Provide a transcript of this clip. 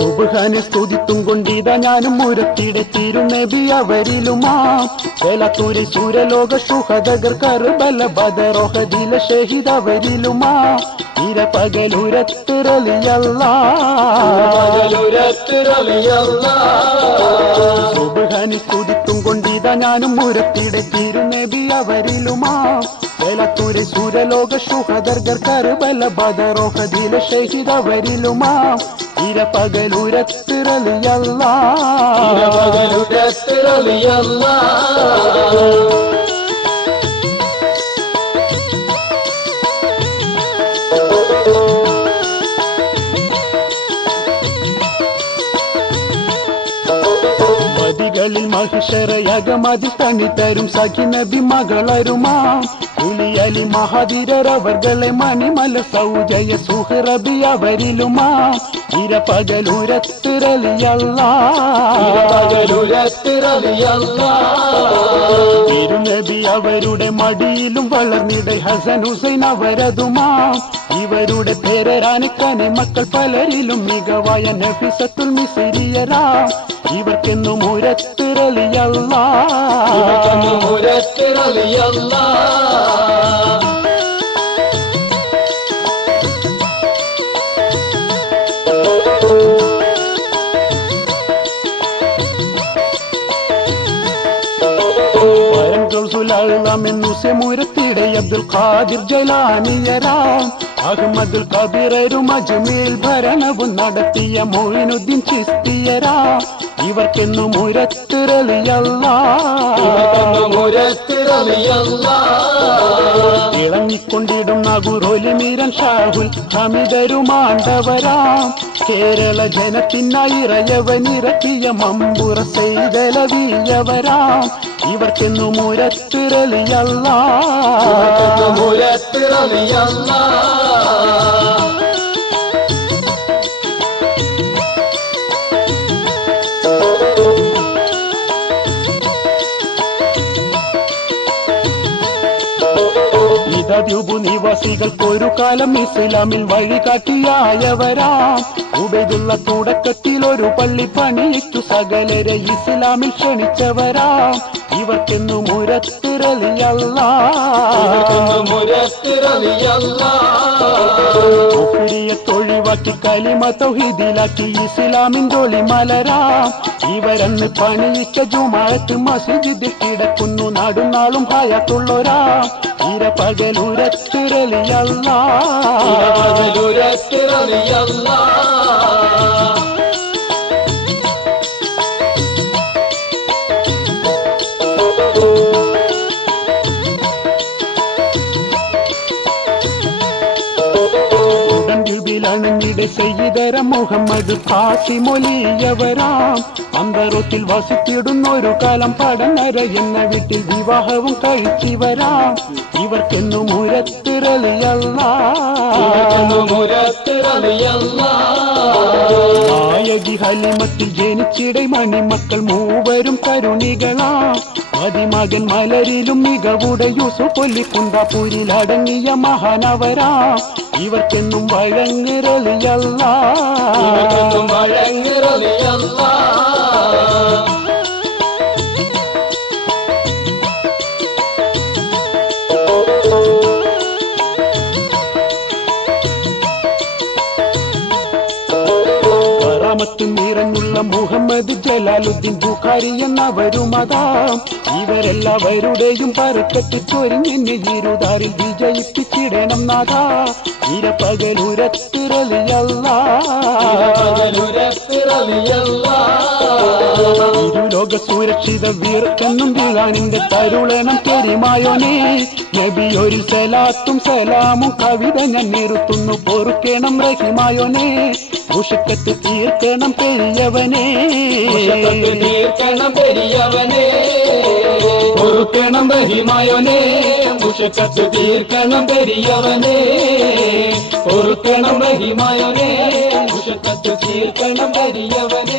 സുബാനെ സ്തുതിത്തും കൊണ്ടിത ഞാനും മുരത്തിടെ തിരുനബി അവരിലുമാ. വേലത്തൂരിൽ സൂര്യലോക സുഹദകർ കറുബല ബദറോഹദില ഷഹിദ് അവരിലുമാ. ഇര പകലുരത്തിറലിയല്ലാ സുബാനെ സ്തുതിത്തും കൊണ്ടിത ഞാനും മുരത്തിടെ തിരുനബി അവരിലുമാ. ചേലത്തൂരിൽ സൂര്യലോക ശുഹദർഗർ കർബല ബദറോഹദില വരിലുമാ ഇര പകലുരത്തിറലിയല്ലാ മതികളിൽ മഹിഷറയകമതി തണി തരും സഖി നബി മകളരുമാ പുലിയലി മഹാതിരവകളെ മണിമല സൗജയ സുഹറബി അവരിലുമാ ഇര പകലുരത്തിരലിയല്ലാ തിരുനബി അവരുടെ മടിയിലും വളർന്നിടെ ഹസൻ ഹുസൈൻ അവരതുമാ ഇവരുടെ പേരരാനിക്കനി മക്കൾ പലരിലും മികവായ നഫിസത്തുൽ മിസിരിയരാ ഇവർക്കെന്നും ഉരത്തിരലിയല്ലാ സെമുരത്തിടെ അബ്ദുൽ ഖാദിർ ജലാനിയരാം അഹമ്മദുൽ കബീറരും അജ്മീൽ ഭരണവും നടത്തിയ മൊയിനുദ്ദീൻ ചിസ്തിയരാ ഇവർക്കെന്നും ഉരത്തിരളിയല്ലാ ഇളങ്ങിക്കൊണ്ടിടും നഗുറോലി മീരൻ ഷാഹുൽ അമിതരുമാണ്ടവരാം കേരള ജനത്തിനായി ഇറയവനിറക്കിയ മമ്പുറ ഇവർക്കെന്നു ഇവർക്കെന്നും ഉരത്തിരളിയല്ലാ ഇതദ്യുബു നിവാസികൾക്കൊരു കാലം ഇസ്ലാമിൽ വഴി കാട്ടിയായവരാം ഉബൈദുള്ള തുടക്കത്തിൽ ഒരു പള്ളി പണിയിച്ചു സകലരെ ഇസ്ലാമിൽ ക്ഷണിച്ചവരാ. ഇവർക്കെന്നും മുരത്തിരലിയല്ല. ൊഴിവാക്കി കലിമ തൊഹിദിലാക്കി ഇസ്ലാമിൻ തൊളി മലരാ. ഇവരന്ന് പണിയിച്ച ജുമാഴത്ത് മസ്ജിദിൽ കിടക്കുന്നു നടുന്നാളും ഭയത്തുള്ളൊരാ ഇര പകലുരത്തിരളിയല്ലാ ചെയ്തര മുഹമ്മദ് കാസിമൊലിയവരാം അന്തരത്തിൽ വസിത്തിടുന്നൊരു കാലം പടനര എന്ന വീട്ടിൽ വിവാഹവും കഴിച്ചിവരാം. ഇവർക്കെന്നു മുരത്തിരളിയല്ല നായകി ഹലിമത്തിൽ മണി മണിമക്കൾ മൂവരും കരുണികളാം. മതിമകൻ മലരിലും മികവുടെ യൂസു കൊല്ലിക്കുണ്ടാപ്പൂരിൽ അടങ്ങിയ മഹാനവരാ. ഇവർക്കെന്നും വഴങ്ങിരളിയല്ലാ. കറാമത്ത് നിറഞ്ഞുള്ള മുഹമ്മദ് ജലാലുദ്ദീൻ ബുഖാരി എന്നവരുമതാ ഇവരെല്ലാവരുടെയും പറക്കത്തി ചൊരിഞ്ഞെന്നെ ഇരുതാറിൽ വിജയിപ്പിച്ചിടണം നാഥാ. ഇര ഇരുലോക സുരക്ഷിത വീർക്കെന്നും വീഴാനിന്റെ തരുളണം തെരിമായോനേ. നബി ഒരു സലാത്തും സലാമും കവിത ഞാൻ നിർത്തുന്നു പൊറുക്കണം റഹിമായോനേ. ഉഷക്കത്ത് തീർക്കണം പെരിയവനേ. പൊറുക്കണം ബഹിമായോനെ ഉഷക്കത്ത് തീർക്കണം പെരിയവനെ. പൊറുക്കണം ബഹിമായോനെ ഉഷക്കത്ത് തീർക്കണം പെരിയവനെ.